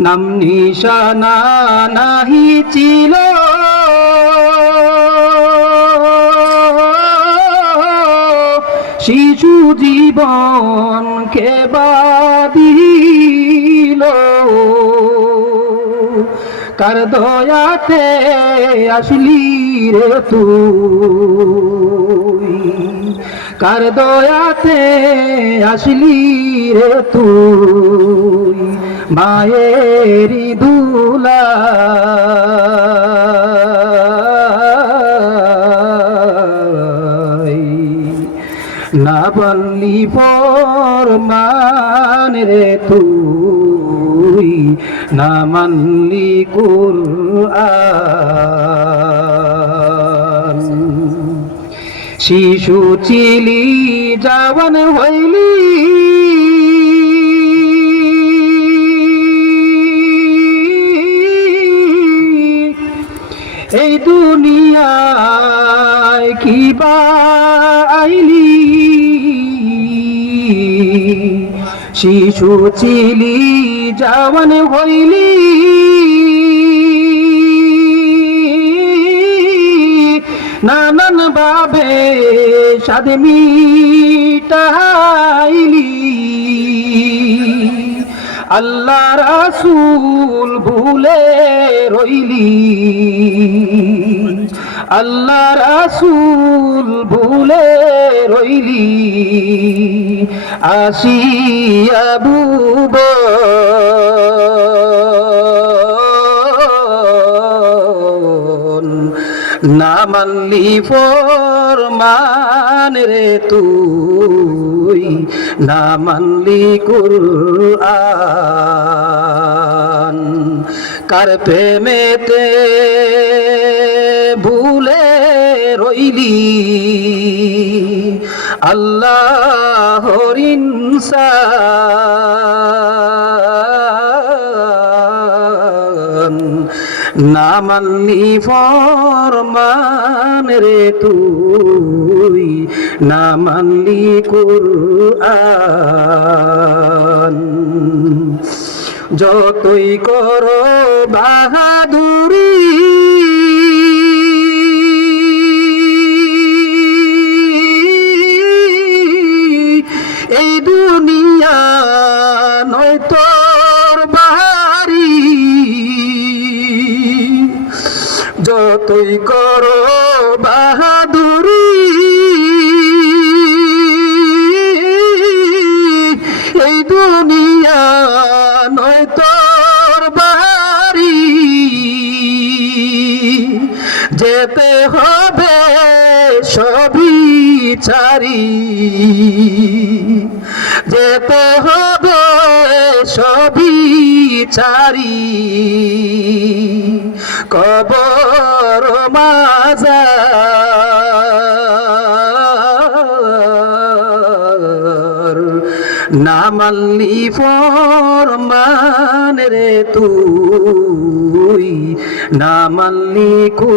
নাম নিশানা নাহি ছিল। শিশু জীবন কে বাদিল কার দয়াতে আসলি রে তুই? কার দয়াতে আসলি রে তুই? মায়েরি দুলা। না বললি পর মান রে তুই, না মানলি কুল শিশু চিলি, জওয়ান হইলি। এই দুনিয়ায় কি আইলি? শিশু চিলি জওয়ান হইলি। নানান ভাবে সাদ মিটাইলি। আল্লাহ রাসূল ভুলে রইলি। আল্লাহ রাসূল ভুলে রইলি। আসিয়া বুব না মানলি ফরমান রে তুই না মানলি কুরআন। কার প্রেমেতে ভুলে রইলি? আল্লাহ ইনসান না মানলি ফরমান রে তুই না মানলি কুরআন। যতই করো বাহাদুরি এই দুনিয়া নয় যতই করো বাহাদুরি। এই দুনিয়া নয় তোর বাড়ি। যেতে হবে সবই চারি যেতে হবে সবই চারি কবর না মাল্লি ফরমান রে তুই না মাল্লি কু